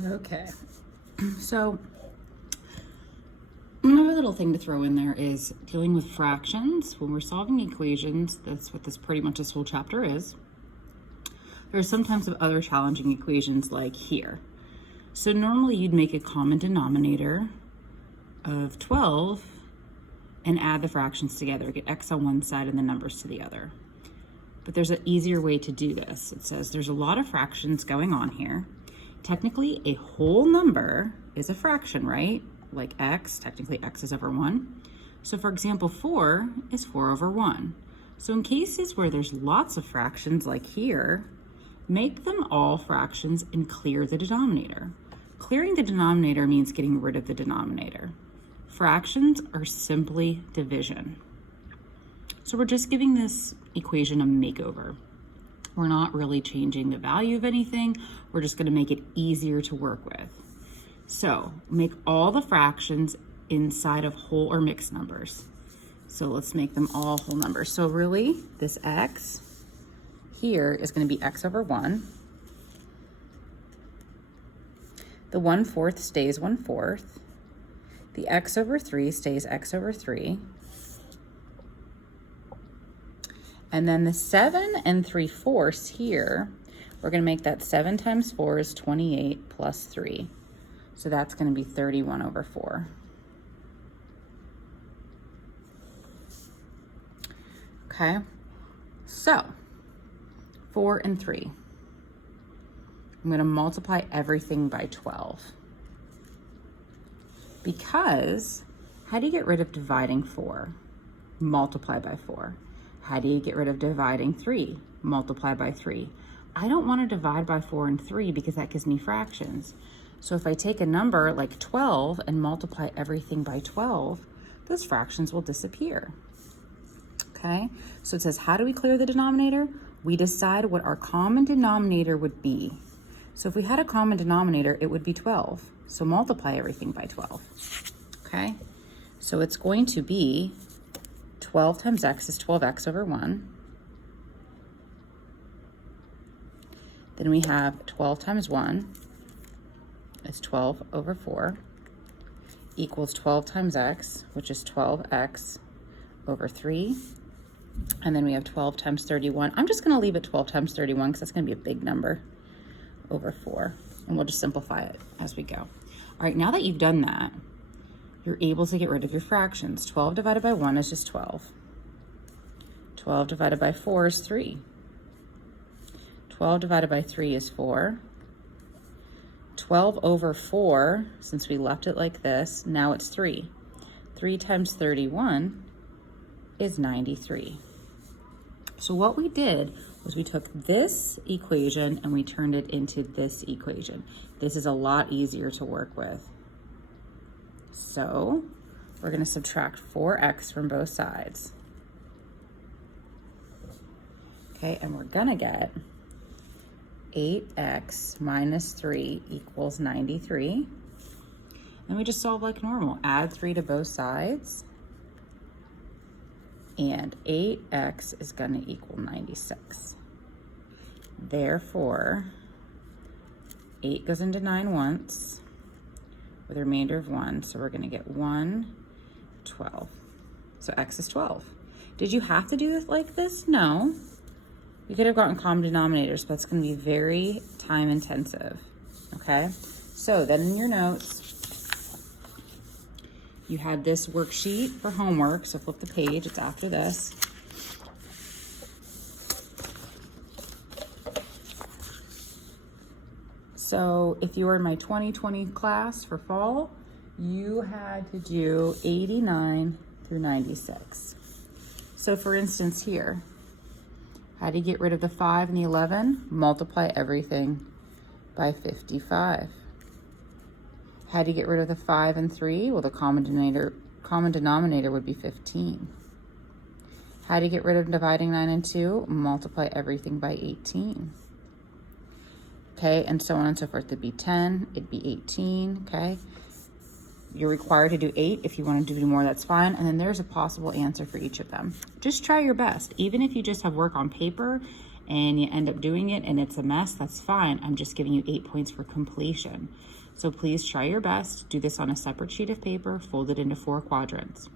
Okay, so another little thing to throw in there is dealing with fractions. When we're solving equations, that's what this whole chapter is. There are sometimes some other challenging equations like here. So normally you'd make a common denominator of 12 and add the fractions together, get x on one side and the numbers to the other. But there's an easier way to do this. It says there's a lot of fractions going on here. Technically, a whole number is a fraction, right? Like x, technically x is over 1. So for example, 4 is 4 over 1. So in cases where there's lots of fractions like here, make them all fractions and clear the denominator. Clearing the denominator means getting rid of the denominator. Fractions are simply division. So we're just giving this equation a makeover. We're not really changing the value of anything. We're just going to make it easier to work with. So make all the fractions inside of whole or mixed numbers. So let's make them all whole numbers. So really, this x here is going to be x over 1. The 1/4 stays 1/4. The x over 3 stays x over 3. And then the 7 3/4 here, we're going to make that 7 times 4 is 28 plus 3. So that's going to be 31 over 4. Okay, so 4 and 3. I'm going to multiply everything by 12. Because how do you get rid of dividing 4? Multiply by 4. How do you get rid of dividing 3? Multiply by 3. I don't want to divide by 4 and 3 because that gives me fractions. So if I take a number like 12 and multiply everything by 12, those fractions will disappear. Okay, so it says, how do we clear the denominator? We decide what our common denominator would be. So if we had a common denominator, it would be 12. So multiply everything by 12. Okay, so it's going to be 12 times x is 12x over 1. Then we have 12 times 1 is 12 over 4 equals 12 times x, which is 12x over 3. And then we have 12 times 31. I'm just going to leave it 12 times 31 because that's going to be a big number over 4. And we'll just simplify it as we go. All right, now that you've done that, you're able to get rid of your fractions. 12 divided by 1 is just 12. 12 divided by 4 is 3. 12 divided by 3 is 4. 12 over 4, since we left it like this, now it's 3. 3 times 31 is 93. So what we did was we took this equation and we turned it into this equation. This is a lot easier to work with. So we're going to subtract 4x from both sides. Okay, and we're going to get 8x minus 3 equals 93. And we just solve like normal. Add 3 to both sides. And 8x is going to equal 96. Therefore, 8 goes into 9 once with a remainder of 1. So we're going to get 1, 12. So x is 12. Did you have to do it like this? No. You could have gotten common denominators, but that's going to be very time intensive. Okay? So then in your notes, you had this worksheet for homework, so flip the page, it's after this. So if you were in my 2020 class for fall, you had to do 89 through 96. So for instance here, how do you get rid of the 5 and the 11? Multiply everything by 55. How do you get rid of the 5 and 3? Well, the common denominator would be 15. How do you get rid of dividing 9 and 2? Multiply everything by 18. Okay, and so on and so forth. It'd be 10, it'd be 18, okay? You're required to do 8. If you want to do more, that's fine. And then there's a possible answer for each of them. Just try your best. Even if you just have work on paper and you end up doing it and it's a mess, that's fine. I'm just giving you 8 points for completion. So please try your best. Do this on a separate sheet of paper, fold it into 4 quadrants.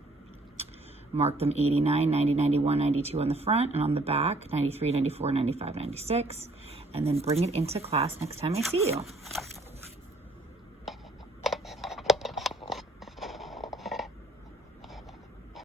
Mark them 89, 90, 91, 92 on the front, and on the back, 93, 94, 95, 96, and then bring it into class next time I see you.